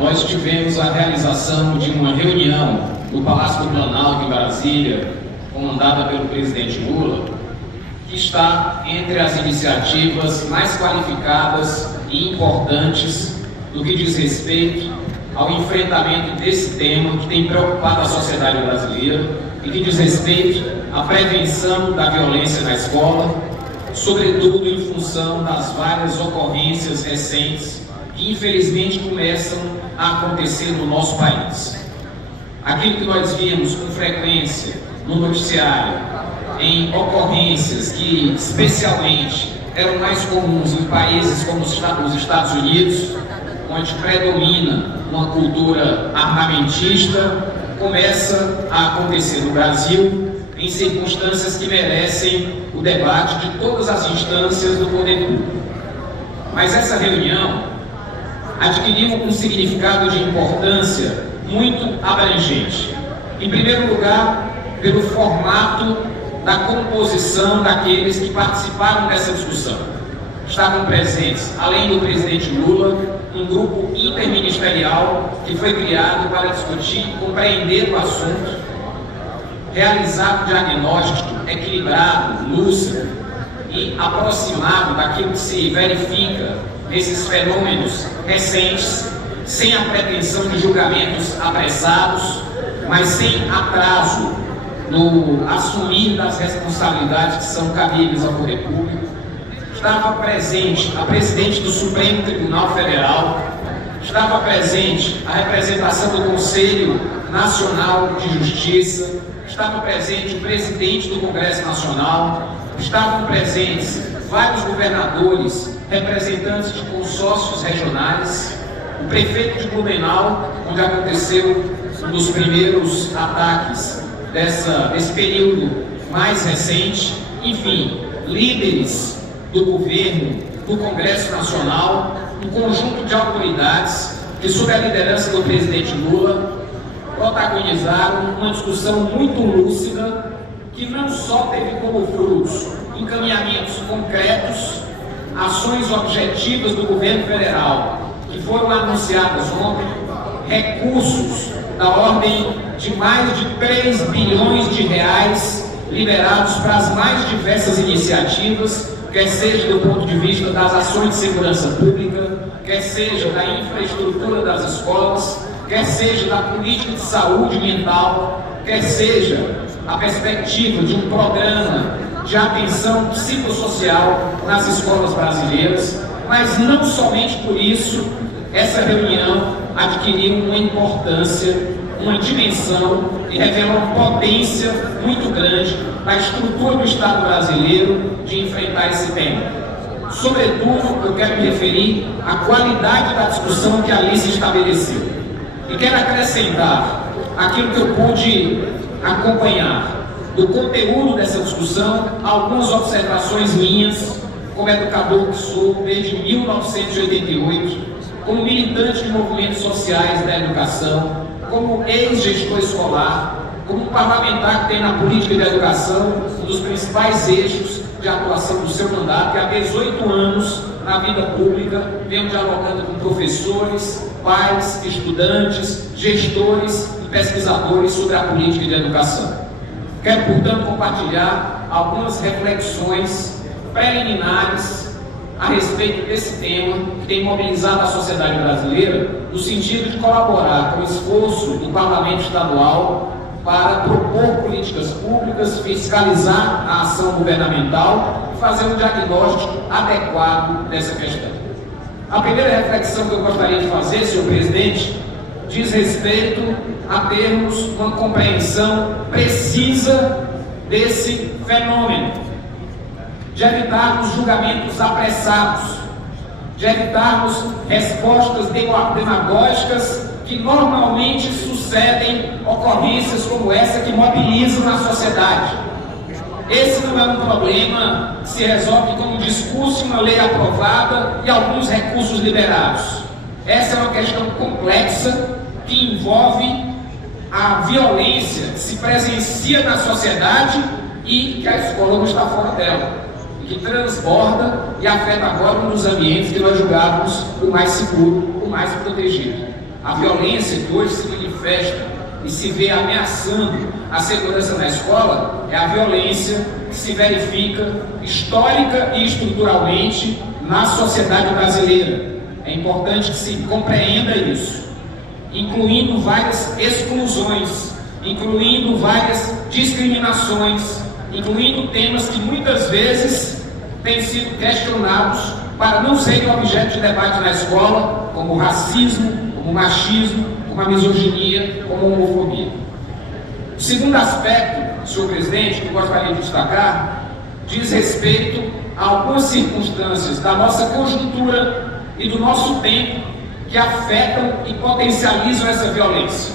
nós tivemos a realização de uma reunião no Palácio do Planalto, em Brasília, comandada pelo presidente Lula, que está entre as iniciativas mais qualificadas e importantes no que diz respeito ao enfrentamento desse tema que tem preocupado a sociedade brasileira e que diz respeito à prevenção da violência na escola, sobretudo em função das várias ocorrências recentes que infelizmente começam a acontecer no nosso país. Aquilo que nós vimos com frequência no noticiário, em ocorrências que especialmente eram mais comuns em países como os Estados Unidos, onde predomina uma cultura armamentista, começa a acontecer no Brasil em circunstâncias que merecem o debate de todas as instâncias do poder público. Mas essa reunião adquiriu um significado de importância muito abrangente. Em primeiro lugar, pelo formato da composição daqueles que participaram dessa discussão. Estavam presentes, além do presidente Lula, um grupo interministerial que foi criado para discutir e compreender o assunto, realizar um diagnóstico equilibrado, lúcido e aproximado daquilo que se verifica nesses fenômenos recentes, sem a pretensão de julgamentos apressados, mas sem atraso no assumir das responsabilidades que são cabíveis ao poder público. Estava presente a presidente do Supremo Tribunal Federal, estava presente a representação do Conselho Nacional de Justiça, estava presente o presidente do Congresso Nacional, estavam presentes vários governadores, representantes de consórcios regionais, o prefeito de Blumenau, onde aconteceu um dos primeiros ataques desse período mais recente, enfim, líderes do governo, do Congresso Nacional, um conjunto de autoridades que, sob a liderança do presidente Lula, protagonizaram uma discussão muito lúcida que não só teve como frutos encaminhamentos concretos, ações objetivas do governo federal que foram anunciadas ontem, recursos da ordem de mais de 3 bilhões de reais liberados para as mais diversas iniciativas, quer seja do ponto de vista das ações de segurança pública, quer seja da infraestrutura das escolas, quer seja da política de saúde mental, quer seja a perspectiva de um programa de atenção psicossocial nas escolas brasileiras. Mas não somente por isso, essa reunião adquiriu uma importância, uma dimensão e revela uma potência muito grande na estrutura do Estado brasileiro de enfrentar esse tema. Sobretudo, eu quero me referir à qualidade da discussão que ali se estabeleceu. E quero acrescentar aquilo que eu pude acompanhar do conteúdo dessa discussão, algumas observações minhas, como educador que sou desde 1988, como militante de movimentos sociais da educação, como ex-gestor escolar, como parlamentar que tem na política de educação um dos principais eixos de atuação do seu mandato, que há 18 anos na vida pública vem dialogando com professores, pais, estudantes, gestores e pesquisadores sobre a política de educação. Quero, portanto, compartilhar algumas reflexões preliminares a respeito desse tema que tem mobilizado a sociedade brasileira no sentido de colaborar com o esforço do Parlamento Estadual para propor políticas públicas, fiscalizar a ação governamental e fazer um diagnóstico adequado dessa questão. A primeira reflexão que eu gostaria de fazer, senhor presidente, diz respeito a termos uma compreensão precisa desse fenômeno, de evitarmos julgamentos apressados, de evitarmos respostas demagógicas que normalmente sucedem ocorrências como essa que mobilizam a sociedade. Esse não é um problema que se resolve com um discurso, uma lei aprovada e alguns recursos liberados. Essa é uma questão complexa que envolve a violência que se presencia na sociedade e que a escola não está fora dela, que transborda e afeta agora um dos ambientes que nós julgávamos o mais seguro, o mais protegido. A violência que hoje se manifesta e se vê ameaçando a segurança na escola é a violência que se verifica histórica e estruturalmente na sociedade brasileira. É importante que se compreenda isso, incluindo várias exclusões, incluindo várias discriminações, incluindo temas que muitas vezes têm sido questionados para não serem objeto de debate na escola, como o racismo, como o machismo, como a misoginia, como a homofobia. O segundo aspecto, senhor presidente, que eu gostaria de destacar, diz respeito a algumas circunstâncias da nossa conjuntura e do nosso tempo que afetam e potencializam essa violência.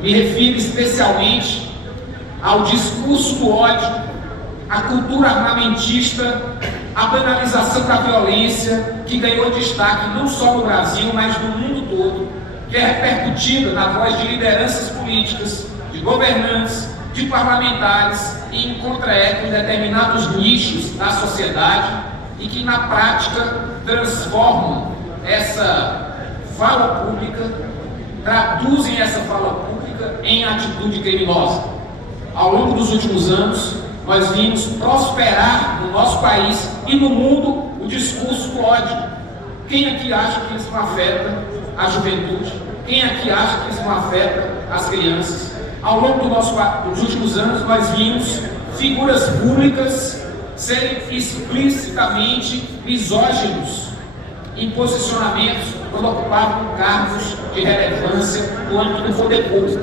Me refiro especialmente ao discurso do ódio, à cultura armamentista, à banalização da violência, que ganhou destaque não só no Brasil, mas no mundo todo, que é repercutida na voz de lideranças políticas, de governantes, de parlamentares e encontra eco em determinados nichos da sociedade e que na prática transformam essa fala pública, traduzem essa fala pública em atitude criminosa. Ao longo dos últimos anos, nós vimos prosperar no nosso país e no mundo o discurso do ódio. Quem aqui acha que isso não afeta a juventude? Quem aqui acha que isso não afeta as crianças? Ao longo dos últimos anos, nós vimos figuras públicas serem explicitamente misóginos em posicionamentos quando ocupavam cargos de relevância no âmbito do poder público.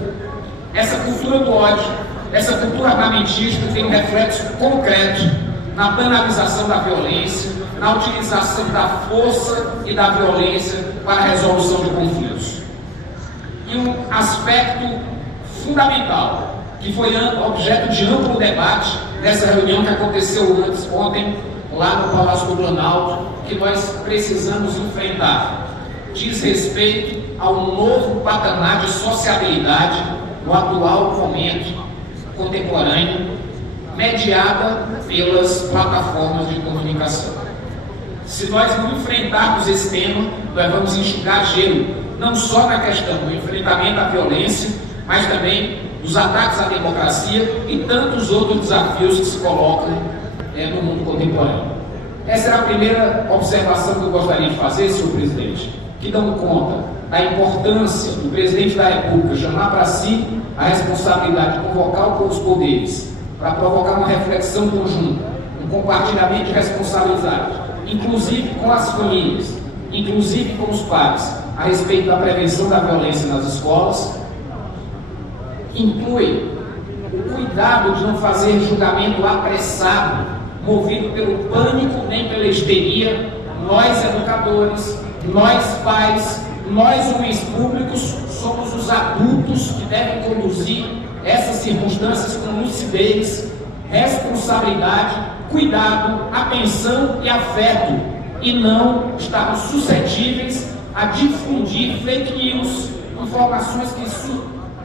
Essa cultura do ódio, essa cultura armamentista tem um reflexo concreto na banalização da violência, na utilização da força e da violência para a resolução de conflitos. E um aspecto fundamental, que foi objeto de amplo debate nessa reunião que aconteceu ontem lá no Palácio do Planalto, que nós precisamos enfrentar, diz respeito ao novo patamar de sociabilidade no atual momento contemporâneo, mediada pelas plataformas de comunicação. Se nós não enfrentarmos esse tema, nós vamos enxugar gelo, não só na questão do enfrentamento à violência, mas também dos ataques à democracia e tantos outros desafios que se colocam no mundo contemporâneo. Essa era a primeira observação que eu gostaria de fazer, senhor presidente, que dão conta da importância do presidente da República chamar para si a responsabilidade de convocar os poderes para provocar uma reflexão conjunta, um compartilhamento de responsabilidade, inclusive com as famílias, inclusive com os pais, a respeito da prevenção da violência nas escolas, inclui o cuidado de não fazer julgamento apressado, movido pelo pânico nem pela histeria. Nós, educadores, nós, pais, nós, homens públicos, somos os adultos que devem conduzir essas circunstâncias com lucidez, responsabilidade, cuidado, atenção e afeto, e não estarmos suscetíveis a difundir fake news, informações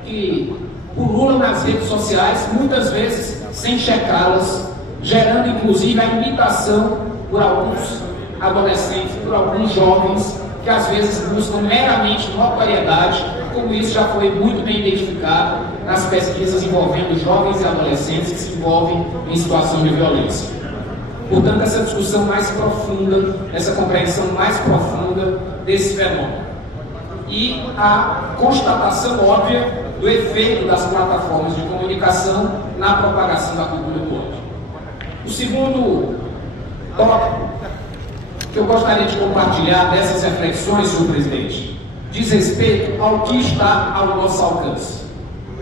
que pululam nas redes sociais, muitas vezes sem checá-las, gerando inclusive a imitação por alguns adolescentes, por alguns jovens, que às vezes buscam meramente notoriedade, como isso já foi muito bem identificado nas pesquisas envolvendo jovens e adolescentes que se envolvem em situação de violência. Portanto, essa discussão mais profunda, essa compreensão mais profunda desse fenômeno. E a constatação óbvia do efeito das plataformas de comunicação na propagação da cultura do ódio. O segundo tópico que eu gostaria de compartilhar dessas reflexões, senhor presidente, diz respeito ao que está ao nosso alcance.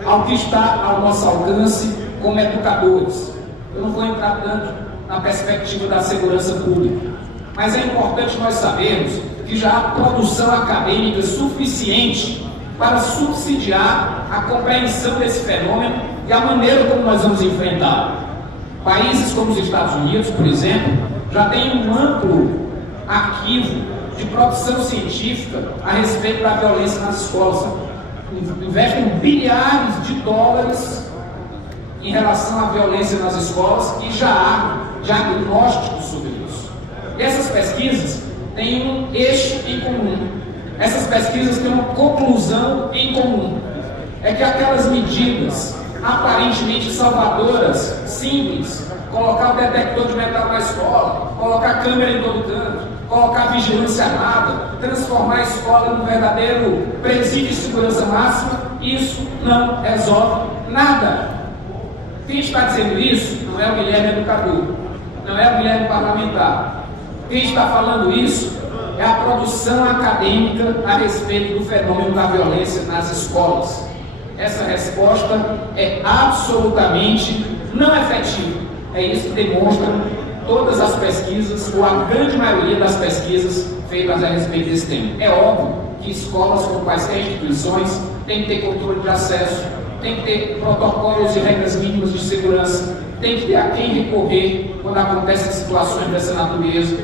Ao que está ao nosso alcance como educadores. Eu não vou entrar tanto na perspectiva da segurança pública, mas é importante nós sabermos que já há produção acadêmica suficiente para subsidiar a compreensão desse fenômeno e a maneira como nós vamos enfrentá-lo. Países como os Estados Unidos, por exemplo, já têm um amplo arquivo de produção científica a respeito da violência nas escolas. Investem bilhares de dólares em relação à violência nas escolas e já há diagnósticos sobre isso. E essas pesquisas têm um eixo em comum, Essas pesquisas têm uma conclusão em comum: é que aquelas medidas aparentemente salvadoras, simples, colocar o detector de metal na escola, colocar câmera em todo canto, colocar vigilância armada, transformar a escola num verdadeiro presídio de segurança máxima, isso não resolve nada. Quem está dizendo isso não é o Guilherme educador, não é o Guilherme parlamentar. Quem está falando isso é a produção acadêmica a respeito do fenômeno da violência nas escolas. Essa resposta é absolutamente não efetiva. É isso que demonstram todas as pesquisas, ou a grande maioria das pesquisas feitas a respeito desse tema. É óbvio que escolas, como quaisquer instituições, têm que ter controle de acesso, tem que ter protocolos e regras mínimas de segurança, tem que ter a quem recorrer quando acontecem situações dessa natureza.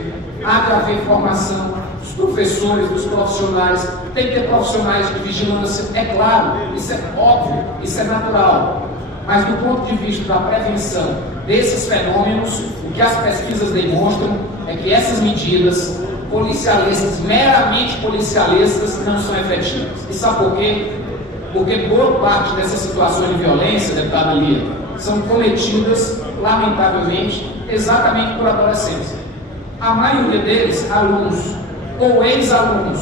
Há de haver formação dos professores, dos profissionais, tem que ter profissionais de vigilância, é claro, isso é óbvio, isso é natural. Mas do ponto de vista da prevenção desses fenômenos, o que as pesquisas demonstram é que essas medidas policialescas, meramente policialescas, não são efetivas. E sabe por quê? Porque boa parte dessas situações de violência, deputada Lia, são cometidas, lamentavelmente, exatamente por adolescentes. A maioria deles, alunos ou ex-alunos.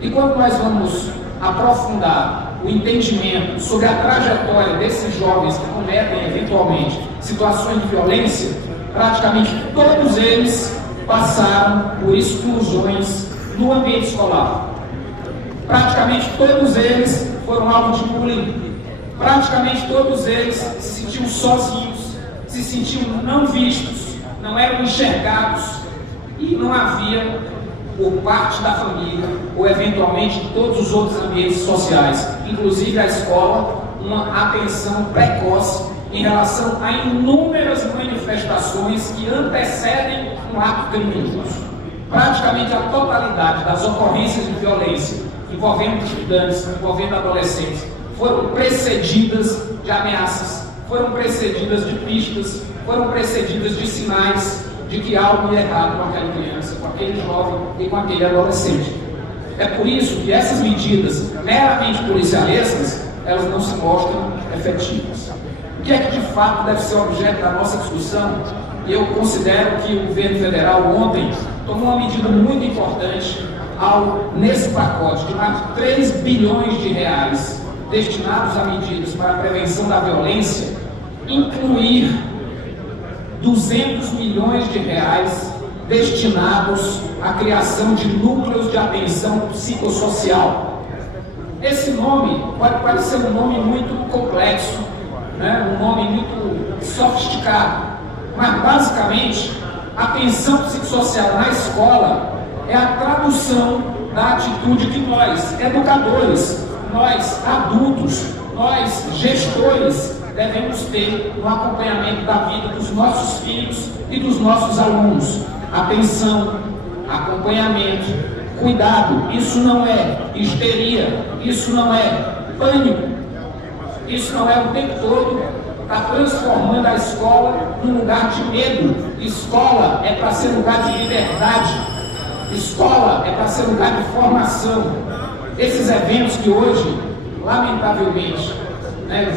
E quando nós vamos aprofundar o entendimento sobre a trajetória desses jovens que cometem, eventualmente, situações de violência, praticamente todos eles passaram por exclusões no ambiente escolar. Praticamente todos eles foram alvo de bullying. Praticamente todos eles se sentiam sozinhos, se sentiam não vistos, não eram enxergados e não havia, por parte da família ou eventualmente em todos os outros ambientes sociais, inclusive a escola, uma atenção precoce em relação a inúmeras manifestações que antecedem um ato criminoso. Praticamente a totalidade das ocorrências de violência envolvendo estudantes, envolvendo adolescentes, foram precedidas de ameaças, foram precedidas de pistas, foram precedidas de sinais de que algo ia errado com aquela criança, com aquele jovem e com aquele adolescente. É por isso que essas medidas meramente policialescas, elas não se mostram efetivas. O que é que de fato deve ser objeto da nossa discussão? E eu considero que o governo federal ontem tomou uma medida muito importante nesse pacote de mais de 3 bilhões de reais destinados a medidas para a prevenção da violência, incluir 200 milhões de reais destinados à criação de núcleos de atenção psicossocial. Esse nome pode parecer um nome muito complexo, né? Um nome muito sofisticado, mas basicamente a atenção psicossocial na escola é a tradução da atitude que nós, educadores, nós adultos, nós gestores, devemos ter no acompanhamento da vida dos nossos filhos e dos nossos alunos. Atenção, acompanhamento, cuidado. Isso não é histeria, isso não é pânico, isso não é o tempo todo estar transformando a escola num lugar de medo. Escola é para ser lugar de liberdade, escola é para ser lugar de formação. Esses eventos que hoje, lamentavelmente,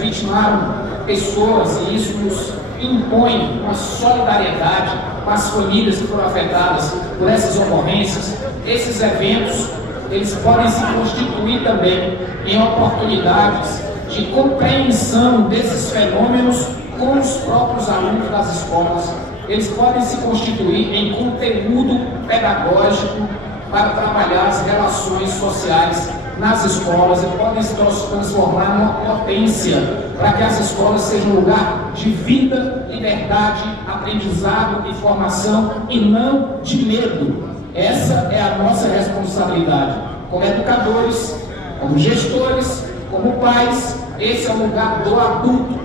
vitimaram pessoas, e isso nos impõe uma solidariedade com as famílias que foram afetadas por essas ocorrências. Esses eventos, eles podem se constituir também em oportunidades de compreensão desses fenômenos com os próprios alunos das escolas. Eles podem se constituir em conteúdo pedagógico para trabalhar as relações sociais nas escolas e podem se transformar numa potência para que as escolas sejam um lugar de vida, liberdade, aprendizado e formação e não de medo. Essa é a nossa responsabilidade como educadores, como gestores, como pais. Esse é o lugar do adulto.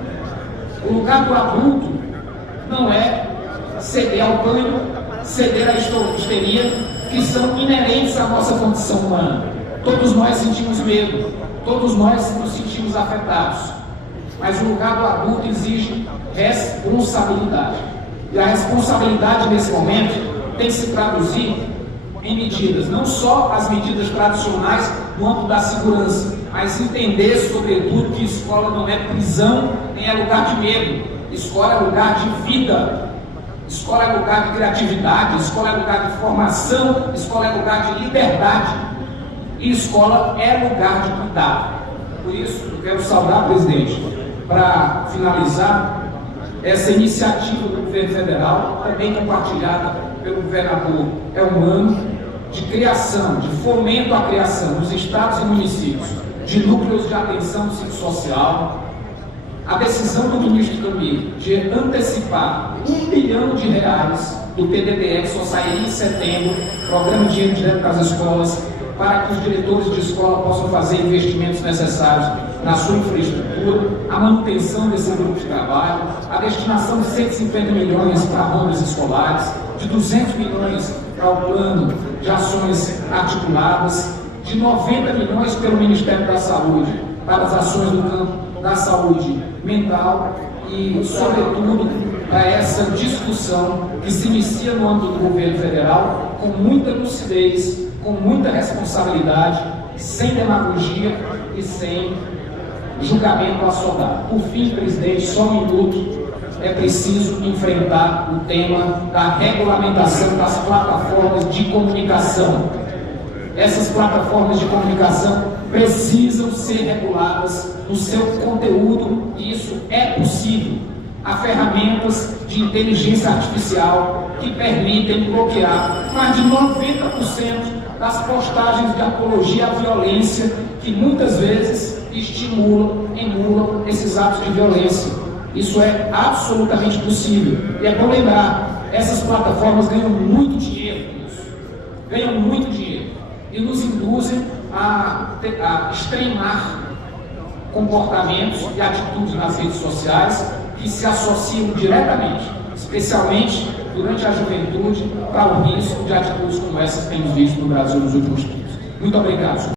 O lugar do adulto não é ceder ao pânico, ceder à histeria, que são inerentes à nossa condição humana. Todos nós sentimos medo, todos nós nos sentimos afetados, mas o lugar do adulto exige responsabilidade. E a responsabilidade nesse momento tem que se traduzir em medidas, não só as medidas tradicionais no âmbito da segurança, mas entender, sobretudo, que escola não é prisão, nem é lugar de medo. Escola é lugar de vida, escola é lugar de criatividade, escola é lugar de formação, escola é lugar de liberdade, e escola é lugar de cuidado. Por isso, eu quero saudar, presidente, para finalizar, essa iniciativa do governo federal, também compartilhada pelo governador Elmano, de criação, de fomento à criação nos estados e municípios de núcleos de atenção psicossocial, a decisão do ministro Camilo de antecipar R$1 bilhão do PDDE, que só sairia em setembro, Programa de Dinheiro Direto para as Escolas, para que os diretores de escola possam fazer investimentos necessários na sua infraestrutura, a manutenção desse grupo de trabalho, a destinação de 150 milhões para rondas escolares, de 200 milhões para o plano de ações articuladas, de 90 milhões pelo Ministério da Saúde para as ações no campo da saúde mental e, sobretudo, para essa discussão que se inicia no âmbito do governo federal com muita lucidez, com muita responsabilidade, sem demagogia e sem julgamento assodado. Por fim, presidente, só um minuto, é preciso enfrentar o tema da regulamentação das plataformas de comunicação. Essas plataformas de comunicação precisam ser reguladas no seu conteúdo, e isso é possível. Há ferramentas de inteligência artificial que permitem bloquear mais de 90% das postagens de apologia à violência, que muitas vezes estimulam, emulam esses atos de violência. Isso é absolutamente possível. E é bom lembrar, essas plataformas ganham muito dinheiro com isso. Ganham muito dinheiro. E nos induzem a extremar comportamentos e atitudes nas redes sociais que se associam diretamente, especialmente durante a juventude, para o risco de atitudes como essas que temos visto no Brasil nos últimos tempos. Muito obrigado.